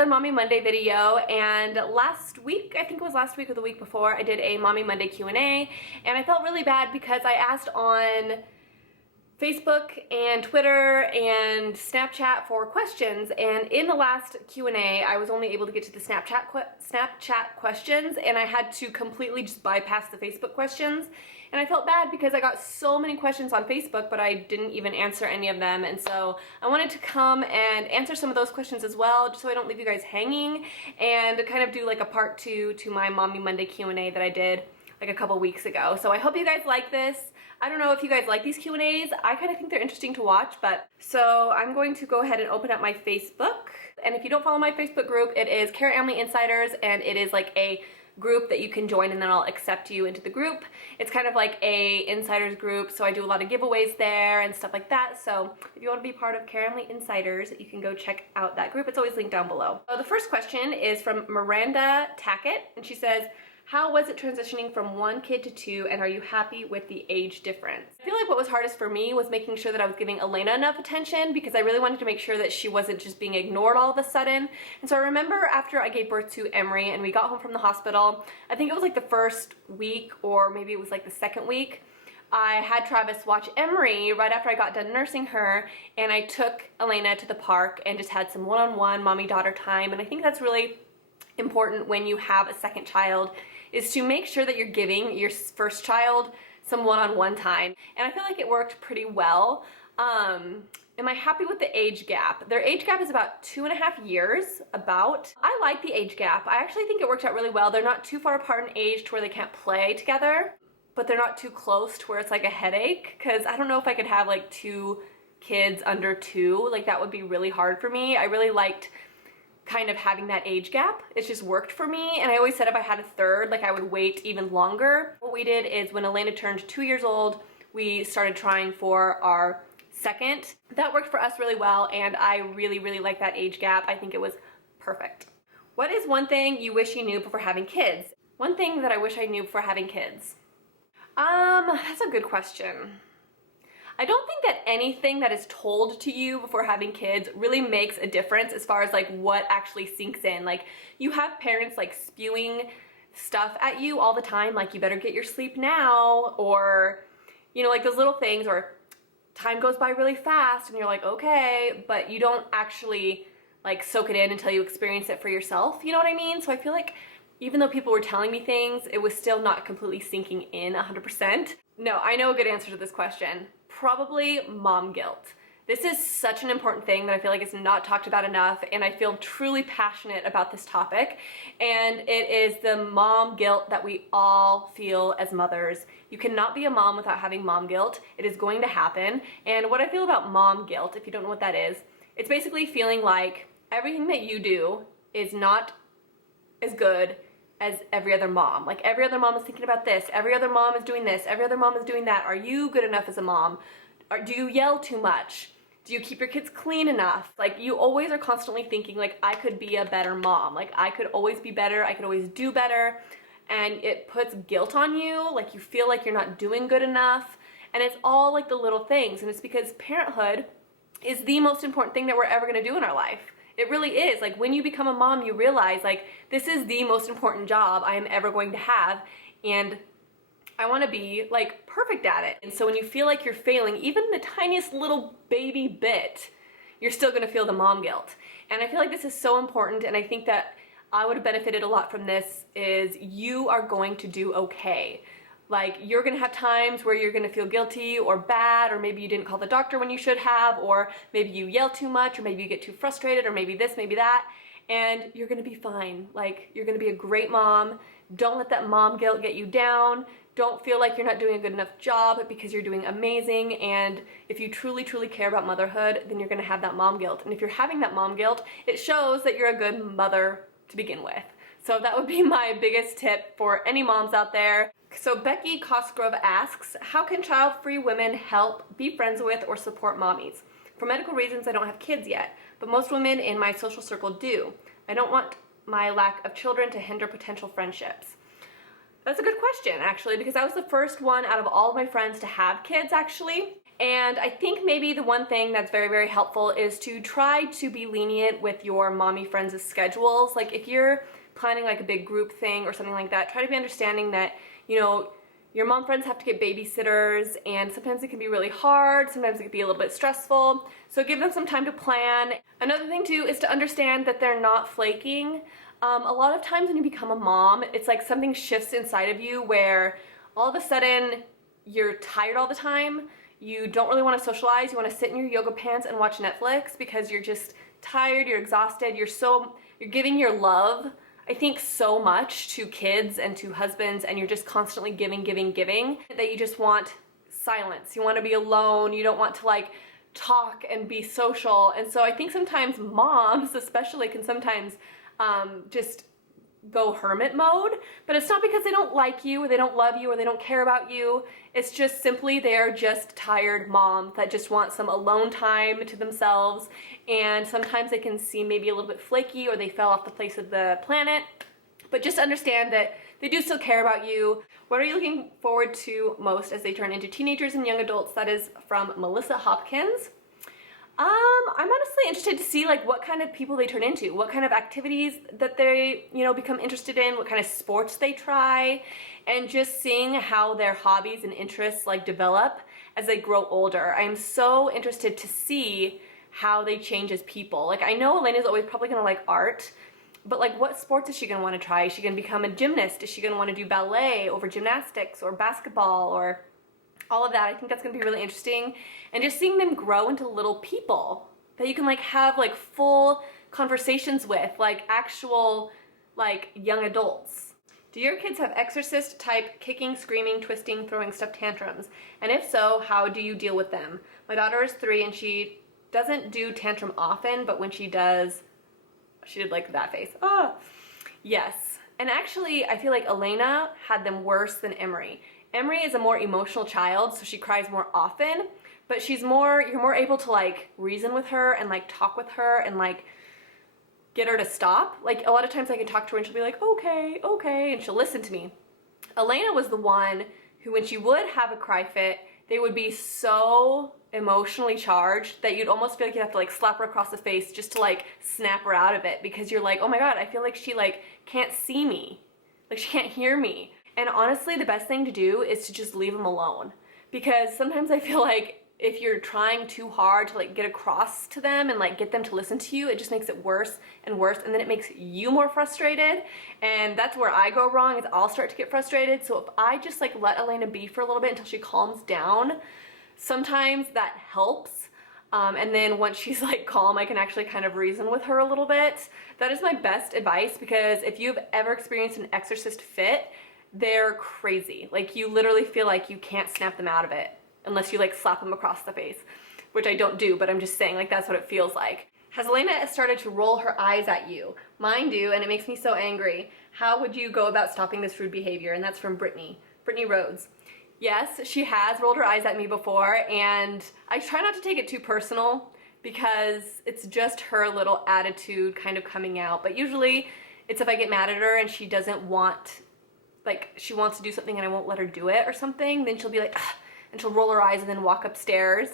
another Mommy Monday video, and last week, I think it was last week or the week before, I did a Mommy Monday Q&A, and I felt really bad because I asked on Facebook and Twitter and Snapchat for questions, and in the last Q&A I was only able to get to the Snapchat questions, and I had to completely just bypass the Facebook questions. And I felt bad because I got so many questions on Facebook, but I didn't even answer any of them. And so I wanted to come and answer some of those questions as well, just so I don't leave you guys hanging, and kind of do like a part 2 to my Mommy Monday Q&A that I did like a couple weeks ago. So I hope you guys like this. I don't know if you guys like these Q&As. I kind of think they're interesting to watch, but so I'm going to go ahead and open up my Facebook. And if you don't follow my Facebook group, it is Carah Amelie Insiders, and it is like a group that you can join, and then I'll accept you into the group. It's kind of like a insiders group, so I do a lot of giveaways there and stuff like that. So if you want to be part of Carah Amelie Insiders, you can go check out that group. It's always linked down below. So the first question is from Miranda Tackett, and she says, how was it transitioning from 1 kid to 2, and are you happy with the age difference? I feel like what was hardest for me was making sure that I was giving Elena enough attention, because I really wanted to make sure that she wasn't just being ignored all of a sudden. And so I remember after I gave birth to Emery and we got home from the hospital, I think it was like the first week, or maybe it was like the second week, I had Travis watch Emery right after I got done nursing her, and I took Elena to the park and just had some one-on-one mommy-daughter time. And I think that's really important when you have a second child, is to make sure that you're giving your first child some one-on-one time. And I feel like it worked pretty well. Am I happy with the age gap? Their age gap is about 2.5 years, about. I like the age gap. I actually think it worked out really well. They're not too far apart in age to where they can't play together, but they're not too close to where it's like a headache, because I don't know if I could have like 2 kids under 2. Like that would be really hard for me. I really liked kind of having that age gap. It's just worked for me, and I always said if I had a third, like I would wait even longer. What we did is when Elena turned 2 years old, we started trying for our second. That worked for us really well, and I really like that age gap. I think it was perfect. What is one thing you wish you knew before having kids? One thing that I wish I knew before having kids. That's a good question. I don't think that anything that is told to you before having kids really makes a difference as far as like what actually sinks in. Like you have parents like spewing stuff at you all the time, like you better get your sleep now, or you know, like those little things, or time goes by really fast and you're like, okay, but you don't actually like soak it in until you experience it for yourself, you know what I mean? So I feel like even though people were telling me things, it was still not completely sinking in 100%. No, I know a good answer to this question. Probably mom guilt. This is such an important thing that I feel like it's not talked about enough, and I feel truly passionate about this topic, and it is the mom guilt that we all feel as mothers. You cannot be a mom without having mom guilt. It is going to happen. And what I feel about mom guilt, if you don't know what that is, it's basically feeling like everything that you do is not as good as every other mom. Like every other mom is thinking about this, every other mom is doing this, every other mom is doing that. Are you good enough as a mom? Or do you yell too much? Do you keep your kids clean enough? Like you always are constantly thinking like, I could be a better mom. Like I could always be better, I could always do better. And it puts guilt on you, like you feel like you're not doing good enough. And it's all like the little things, and it's because parenthood is the most important thing that we're ever gonna do in our life. It really is. Like when you become a mom, you realize like this is the most important job I am ever going to have, and I want to be like perfect at it. And so when you feel like you're failing even the tiniest little baby bit, you're still going to feel the mom guilt. And I feel like this is so important, and I think that I would have benefited a lot from this. Is you are going to do okay. Like you're gonna have times where you're gonna feel guilty or bad, or maybe you didn't call the doctor when you should have, or maybe you yell too much, or maybe you get too frustrated, or maybe this, maybe that, and you're gonna be fine. Like you're gonna be a great mom. Don't let that mom guilt get you down. Don't feel like you're not doing a good enough job, because you're doing amazing. And if you truly care about motherhood, then you're gonna have that mom guilt. And if you're having that mom guilt, it shows that you're a good mother to begin with. So that would be my biggest tip for any moms out there. So Becky Cosgrove asks, how can child-free women help, be friends with, or support mommies? For medical reasons, I don't have kids yet, but most women in my social circle do. I don't want my lack of children to hinder potential friendships. That's a good question, actually, because I was the first one out of all of my friends to have kids, actually. And I think maybe the one thing that's very, very helpful is to try to be lenient with your mommy friends' schedules. Like if you're planning like a big group thing or something like that, try to be understanding that, you know, your mom friends have to get babysitters, and sometimes it can be really hard, sometimes it can be a little bit stressful, so give them some time to plan. Another thing too is to understand that they're not flaking. A lot of times when you become a mom, it's like something shifts inside of you where all of a sudden you're tired all the time, you don't really want to socialize, you want to sit in your yoga pants and watch Netflix because you're just tired, you're exhausted, you're giving your love, I think, so much to kids and to husbands, and you're just constantly giving, that you just want silence. You want to be alone. You don't want to like talk and be social. And so I think sometimes moms especially can sometimes just go hermit mode, but it's not because they don't like you or they don't love you or they don't care about you. It's just simply they're just tired moms that just want some alone time to themselves, and sometimes they can seem maybe a little bit flaky or they fell off the face of the planet, but just understand that they do still care about you. What are you looking forward to most as they turn into teenagers and young adults? That is from Melissa Hopkins. I'm honestly interested to see like what kind of people they turn into, what kind of activities that they, you know, become interested in, what kind of sports they try, and just seeing how their hobbies and interests like develop as they grow older. I'm so interested to see how they change as people. Like I know Elena's always probably gonna like art, but like what sports is she gonna wanna try? Is she gonna become a gymnast? Is she gonna wanna do ballet over gymnastics or basketball or all of that? I think that's gonna be really interesting. And just seeing them grow into little people that you can like have like full conversations with, like actual like young adults. Do your kids have exorcist type kicking, screaming, twisting, throwing stuff tantrums? And if so, how do you deal with them? My daughter is 3 and she doesn't do tantrum often, but when she does, she did like that face. Ah, yes. And actually, I feel like Elena had them worse than Emery. Emery is a more emotional child, so she cries more often, but you're more able to like reason with her and like talk with her and like get her to stop. Like a lot of times I can talk to her and she'll be like, okay, okay, and she'll listen to me. Elena was the one who, when she would have a cry fit, they would be so emotionally charged that you'd almost feel like you'd have to like slap her across the face just to like snap her out of it, because you're like, oh my God, I feel like she like can't see me, like she can't hear me. And honestly, the best thing to do is to just leave them alone, because sometimes I feel like if you're trying too hard to like get across to them and like get them to listen to you, it just makes it worse and worse, and then it makes you more frustrated. And that's where I go wrong, is I'll start to get frustrated. So if I just like let Elena be for a little bit until she calms down, sometimes that helps. And then once she's like calm, I can actually kind of reason with her a little bit. That is my best advice, because if you've ever experienced an exorcist fit, they're crazy. Like you literally feel like you can't snap them out of it unless you like slap them across the face, which I don't do, but I'm just saying like that's what it feels like. Has Elena started to roll her eyes at you? Mine do, and it makes me so angry. How would you go about stopping this rude behavior? And that's from Brittany Rhodes. Yes, she has rolled her eyes at me before, and I try not to take it too personal because it's just her little attitude kind of coming out. But usually it's if I get mad at her and she doesn't want, like she wants to do something and I won't let her do it or something, then she'll be like, ugh, and she'll roll her eyes and then walk upstairs.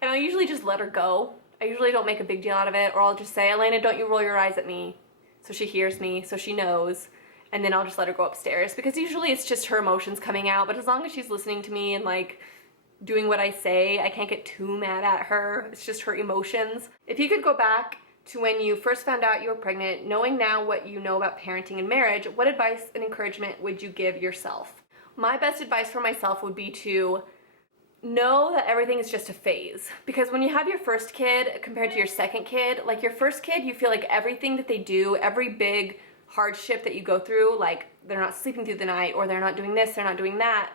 And I'll usually just let her go. I usually don't make a big deal out of it, or I'll just say, Elena, don't you roll your eyes at me. So she hears me, so she knows. And then I'll just let her go upstairs, because usually it's just her emotions coming out. But as long as she's listening to me and like doing what I say, I can't get too mad at her. It's just her emotions. If you could go back to when you first found out you were pregnant, knowing now what you know about parenting and marriage, what advice and encouragement would you give yourself? My best advice for myself would be to know that everything is just a phase. Because when you have your first kid compared to your second kid, like your first kid, you feel like everything that they do, every big hardship that you go through, like they're not sleeping through the night, or they're not doing this, they're not doing that,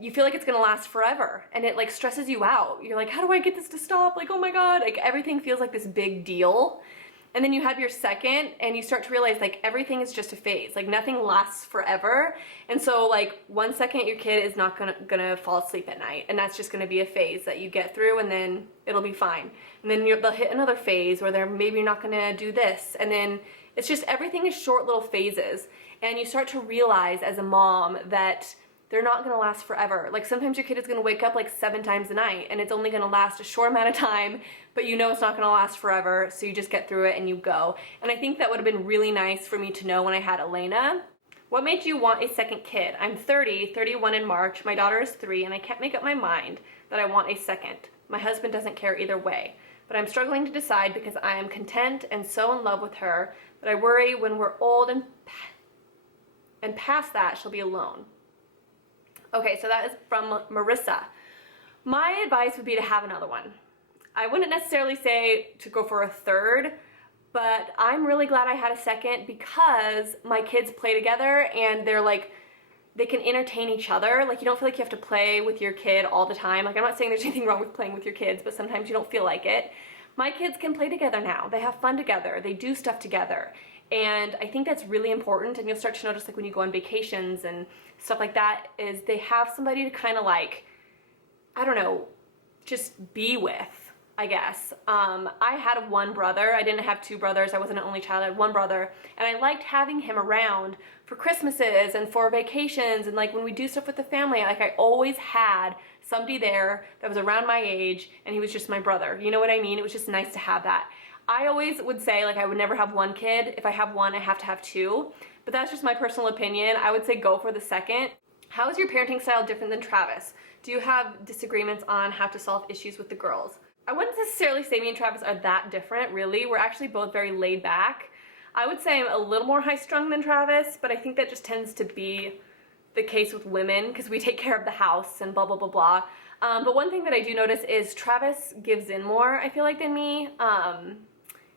you feel like it's gonna last forever, and it like stresses you out. You're like, how do I get this to stop? Like, oh my God, like everything feels like this big deal. And then you have your second and you start to realize like everything is just a phase, like nothing lasts forever. And so like 1 second your kid is not gonna fall asleep at night, and that's just gonna be a phase that you get through, and then it'll be fine. And then they'll hit another phase where they're maybe not gonna do this, and then it's just everything is short little phases. And you start to realize as a mom that they're not gonna last forever. Like sometimes your kid is gonna wake up like 7 times a night and it's only gonna last a short amount of time, but you know it's not gonna last forever, so you just get through it and you go. And I think that would have been really nice for me to know when I had Elena. What made you want a second kid? I'm 30, 31 in March, my daughter is 3, and I can't make up my mind that I want a second. My husband doesn't care either way, but I'm struggling to decide because I am content and so in love with her, but I worry when we're old and past that, she'll be alone. Okay, so that is from Marissa. My advice would be to have another one. I wouldn't necessarily say to go for a third, but I'm really glad I had a second because my kids play together and they're like, they can entertain each other. Like you don't feel like you have to play with your kid all the time. Like I'm not saying there's anything wrong with playing with your kids, but sometimes you don't feel like it. My kids can play together now. They have fun together. They do stuff together. And I think that's really important, and you'll start to notice like when you go on vacations and stuff like that is they have somebody to kind of like, I don't know, just be with, I guess. I had one brother. I didn't have 2 brothers. I wasn't an only child. I had one brother, and I liked having him around for Christmases and for vacations, and like when we do stuff with the family, like I always had somebody there that was around my age, and he was just my brother. You know what I mean? It was just nice to have that. I always would say like I would never have one kid. If I have one, I have to have 2. But that's just my personal opinion. I would say go for the second. How is your parenting style different than Travis? Do you have disagreements on how to solve issues with the girls? I wouldn't necessarily say me and Travis are that different, really. We're actually both very laid back. I would say I'm a little more high-strung than Travis, but I think that just tends to be the case with women because we take care of the house and blah, blah, blah, blah. But one thing that I do notice is Travis gives in more, I feel like, than me.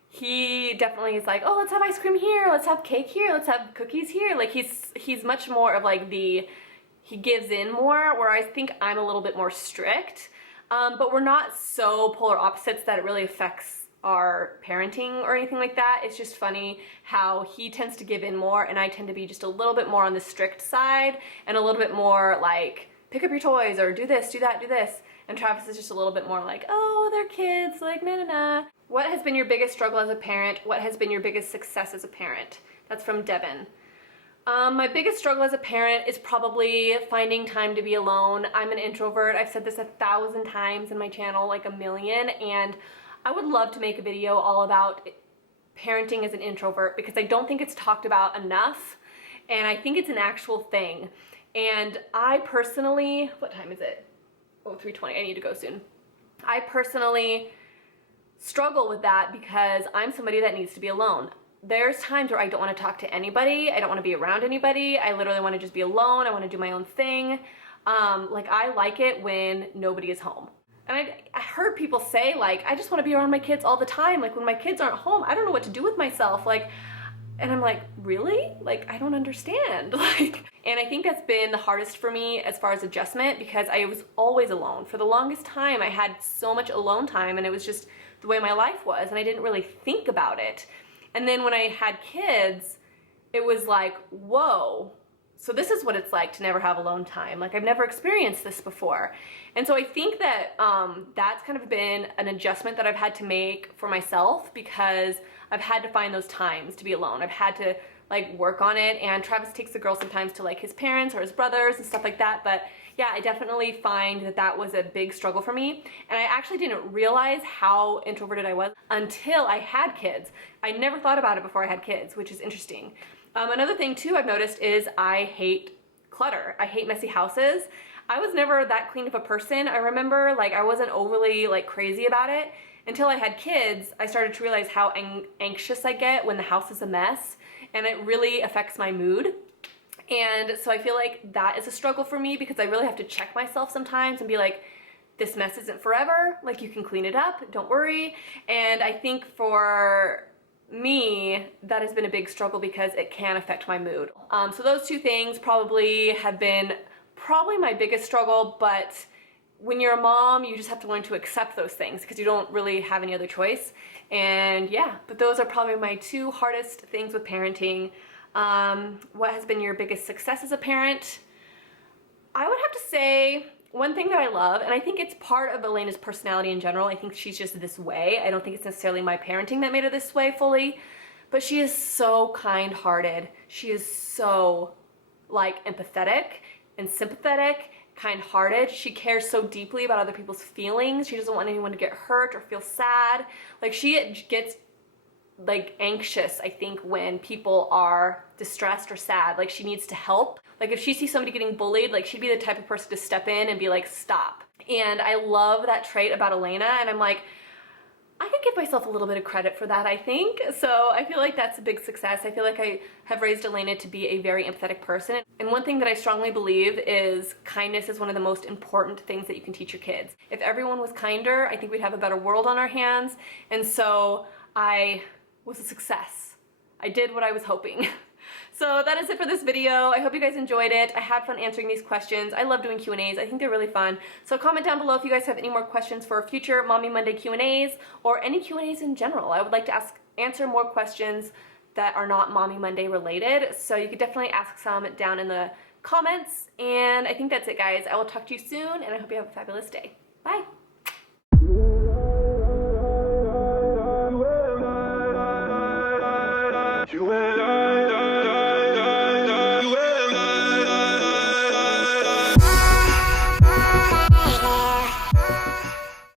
He definitely is like, oh, let's have ice cream here, let's have cake here, let's have cookies here. Like he's much more of like he gives in more, where I think I'm a little bit more strict. But we're not so polar opposites that it really affects our parenting or anything like that. It's just funny how he tends to give in more and I tend to be just a little bit more on the strict side and a little bit more like, pick up your toys or do this, do that, do this. And Travis is just a little bit more like, oh, they're kids, like na na na. What has been your biggest struggle as a parent? What has been your biggest success as a parent? That's from Devin. My biggest struggle as a parent is probably finding time to be alone. I'm an introvert. I've said this 1,000 times in my channel, like a million, and I would love to make a video all about parenting as an introvert because I don't think it's talked about enough, and I think it's an actual thing. And I personally, what time is it? Oh, 3:20, I need to go soon. I personally struggle with that because I'm somebody that needs to be alone. There's times where I don't want to talk to anybody. I don't want to be around anybody. I literally want to just be alone. I want to do my own thing. Like I like it when nobody is home. And I heard people say like, I just want to be around my kids all the time. Like when my kids aren't home, I don't know what to do with myself. Like, and I'm like, really? Like, I don't understand. Like, and I think that's been the hardest for me as far as adjustment because I was always alone. For the longest time, I had so much alone time and it was just the way my life was and I didn't really think about it. And then when I had kids, it was like, whoa, so this is what it's like to never have alone time. Like I've never experienced this before. And so I think that that's kind of been an adjustment that I've had to make for myself because I've had to find those times to be alone. I've had to like work on it, and Travis takes the girls sometimes to like his parents or his brothers and stuff like that. But yeah, I definitely find that that was a big struggle for me. And I actually didn't realize how introverted I was until I had kids. I never thought about it before I had kids, which is interesting. Another thing too I've noticed is I hate clutter. I hate messy houses. I was never that clean of a person. I remember like I wasn't overly like crazy about it until I had kids. I started to realize how anxious I get when the house is a mess, and it really affects my mood. And so I feel like that is a struggle for me because I really have to check myself sometimes and be like, this mess isn't forever. Like you can clean it up, don't worry. And I think for me, that has been a big struggle because it can affect my mood. So those two things probably have been my biggest struggle, but when you're a mom, you just have to learn to accept those things because you don't really have any other choice. And yeah, but those are probably my two hardest things with parenting. What has been your biggest success as a parent? I would have to say one thing that I love, and I think it's part of Elena's personality in general. I think she's just this way. I don't think it's necessarily my parenting that made her this way fully, but she is so kind-hearted. She is so like empathetic. and sympathetic, kind-hearted. She cares so deeply about other people's feelings. She doesn't want anyone to get hurt or feel sad. Like, she gets like anxious, I think, when people are distressed or sad. Like, she needs to help. Like, if she sees somebody getting bullied, like, she'd be the type of person to step in and be like, stop. And I love that trait about Elena, and I'm like, I could give myself a little bit of credit for that, I think. So I feel like that's a big success. I feel like I have raised Elena to be a very empathetic person. And one thing that I strongly believe is kindness is one of the most important things that you can teach your kids. If everyone was kinder, I think we'd have a better world on our hands. And so I was a success. I did what I was hoping. So that is it for this video. I hope you guys enjoyed it. I had fun answering these questions. I love doing Q&As. I think they're really fun. So comment down below if you guys have any more questions for future Mommy Monday Q&As or any Q&As in general. I would like to answer more questions that are not Mommy Monday related. So you could definitely ask some down in the comments. And I think that's it, guys. I will talk to you soon, and I hope you have a fabulous day. Bye. You